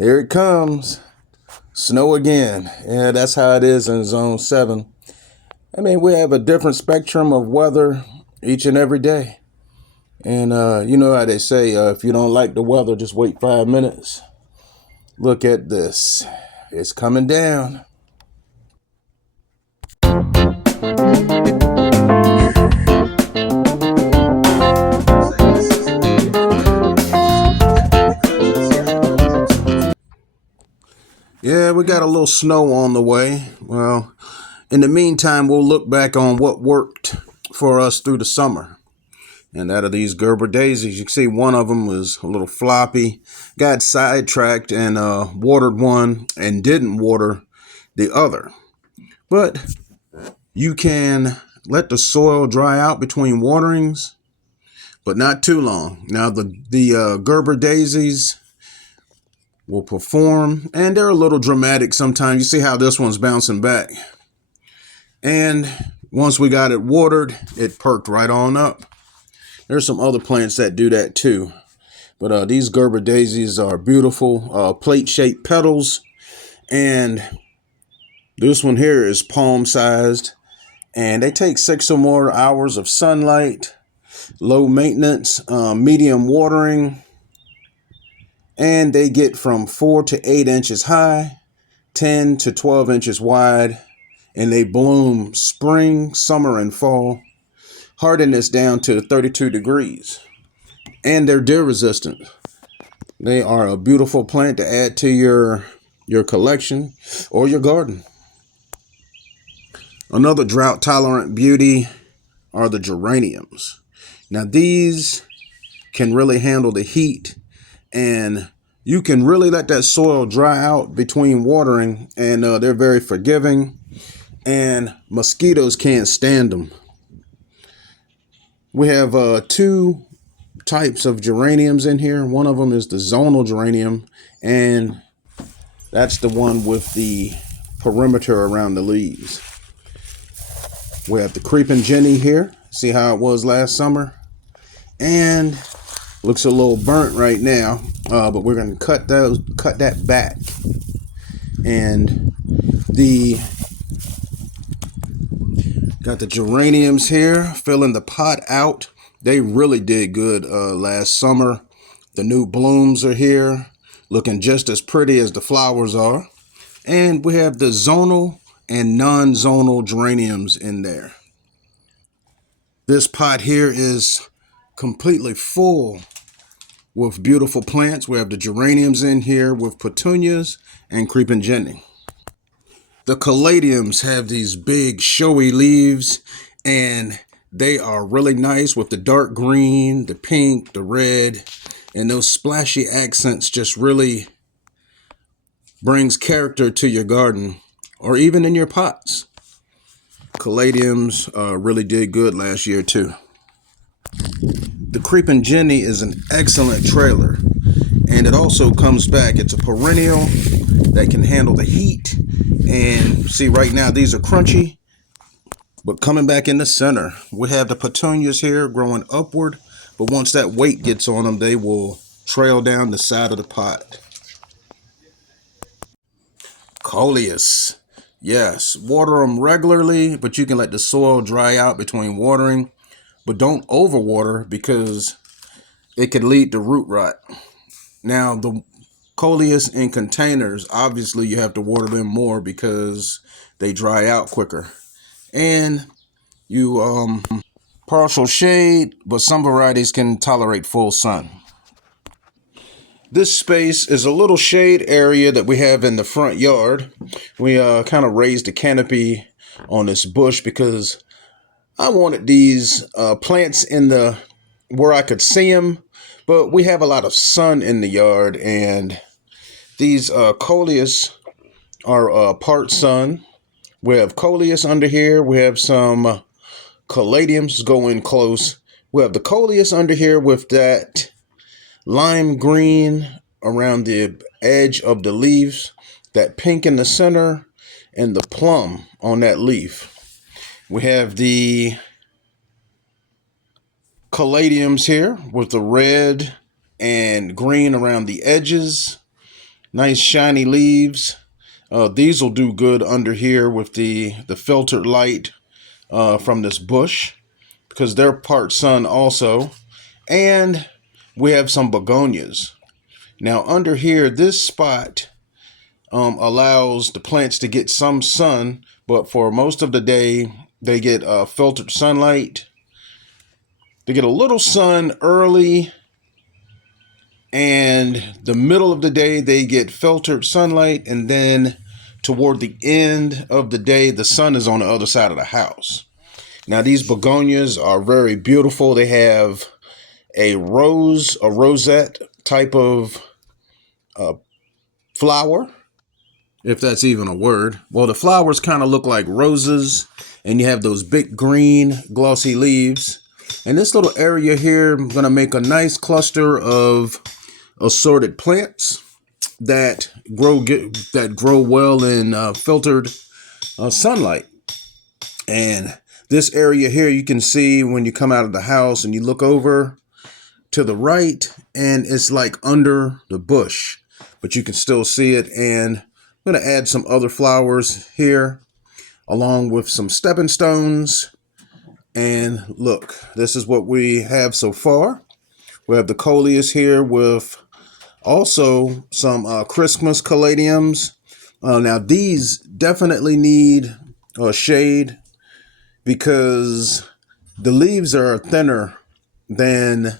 Here it comes. Snow again. Yeah, that's how it is in Zone 7. I mean, we have a different spectrum of weather each and every day. And you know how they say, if you don't like the weather, just wait 5 minutes. Look at this. It's coming down. Yeah, we got a little snow on the way. Well, in the meantime, we'll look back on what worked for us through the summer. And out of these Gerber daisies, you can see one of them was a little floppy, got sidetracked and watered one and didn't water the other. But you can let the soil dry out between waterings, but not too long. Now the Gerber daisies will perform, and they're a little dramatic sometimes. You see how this one's bouncing back. And once we got it watered, it perked right on up. There's some other plants that do that too. But these Gerber daisies are beautiful, plate-shaped petals. And this one here is palm-sized. And they take 6 or more hours of sunlight, low maintenance, medium watering. And they get from 4 to 8 inches high, 10 to 12 inches wide. And they bloom spring, summer, and fall. Hardiness down to 32 degrees. And they're deer resistant. They are a beautiful plant to add to your collection or your garden. Another drought tolerant beauty are the geraniums. Now these can really handle the heat, and you can really let that soil dry out between watering, and they're very forgiving, and mosquitoes can't stand them. We have 2 types of geraniums in here. One of them is the zonal geranium, and that's the one with the perimeter around the leaves. We have the creeping Jenny here. See how it was last summer? And looks a little burnt right now, but we're going to cut that back. And got the geraniums here, filling the pot out. They really did good last summer. The new blooms are here, looking just as pretty as the flowers are. And we have the zonal and non-zonal geraniums in there. This pot here is completely full with beautiful plants. We have the geraniums in here with petunias and creeping Jenny. The caladiums have these big showy leaves, and they are really nice with the dark green, the pink, the red, and those splashy accents just really brings character to your garden or even in your pots. Caladiums really did good last year too. The creeping Jenny is an excellent trailer, and it also comes back. It's a perennial that can handle the heat. And see, right now these are crunchy, but coming back in the center, we have the petunias here growing upward, but once that weight gets on them, they will trail down the side of the pot. Coleus. Yes, water them regularly, but you can let the soil dry out between watering, but don't overwater because it could lead to root rot. Now, the Coleus in containers, obviously you have to water them more because they dry out quicker. And you partial shade, but some varieties can tolerate full sun. This space is a little shade area that we have in the front yard. We kind of raised a canopy on this bush because I wanted these plants in the where I could see them, but we have a lot of sun in the yard, and these coleus are part sun. We have coleus under here. We have some caladiums going close. We have the coleus under here with that lime green around the edge of the leaves, that pink in the center, and the plum on that leaf. We have the caladiums here with the red and green around the edges. Nice shiny leaves. These will do good under here with the filtered light from this bush, because they're part sun also. And we have some begonias. Now under here, this spot allows the plants to get some sun, but for most of the day, they get filtered sunlight. They get a little sun early, and the middle of the day, they get filtered sunlight, and then toward the end of the day, the sun is on the other side of the house. Now, these begonias are very beautiful. They have a rosette type of flower, if that's even a word. Well, the flowers kind of look like roses, and you have those big green glossy leaves. And this little area here, I'm going to make a nice cluster of assorted plants that grow well in filtered sunlight. And this area here, you can see when you come out of the house and you look over to the right, and it's like under the bush, but you can still see it. And I'm going to add some other flowers here along with some stepping stones. And look, this is what we have so far. We have the coleus here with also some Christmas caladiums. Now these definitely need shade because the leaves are thinner than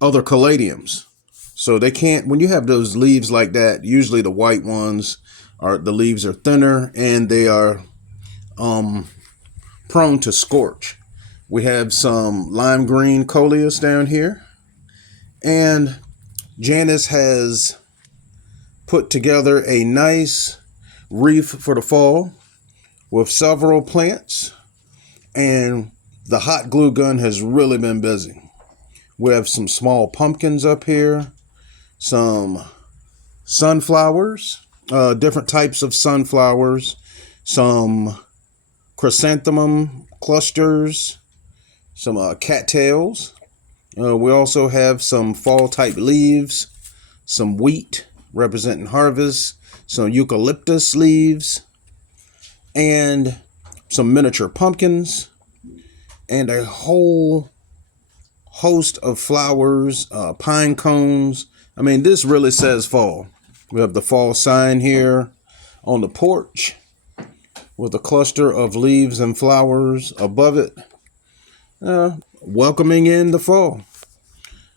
other caladiums. So they can't, when you have those leaves like that, usually the white ones the leaves are thinner and they are prone to scorch. We have some lime green coleus down here, and Janice has put together a nice wreath for the fall with several plants, and the hot glue gun has really been busy. We have some small pumpkins up here, some sunflowers, different types of sunflowers, some chrysanthemum clusters, some cattails. We also have some fall type leaves, some wheat representing harvest, some eucalyptus leaves, and some miniature pumpkins, and a whole host of flowers, pine cones. I mean, this really says fall. We have the fall sign here on the porch with a cluster of leaves and flowers above it, welcoming in the fall.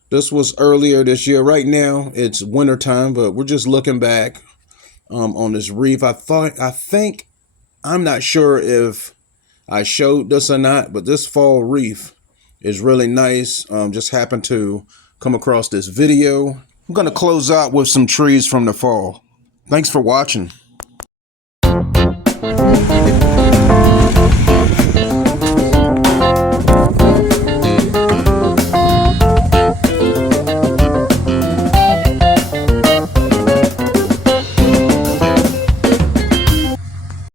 This was earlier this year. Right now it's wintertime, but we're just looking back on this wreath. I'm not sure if I showed this or not, but this fall wreath is really nice. Just happened to come across this video. I'm going to close out with some trees from the fall. Thanks for watching.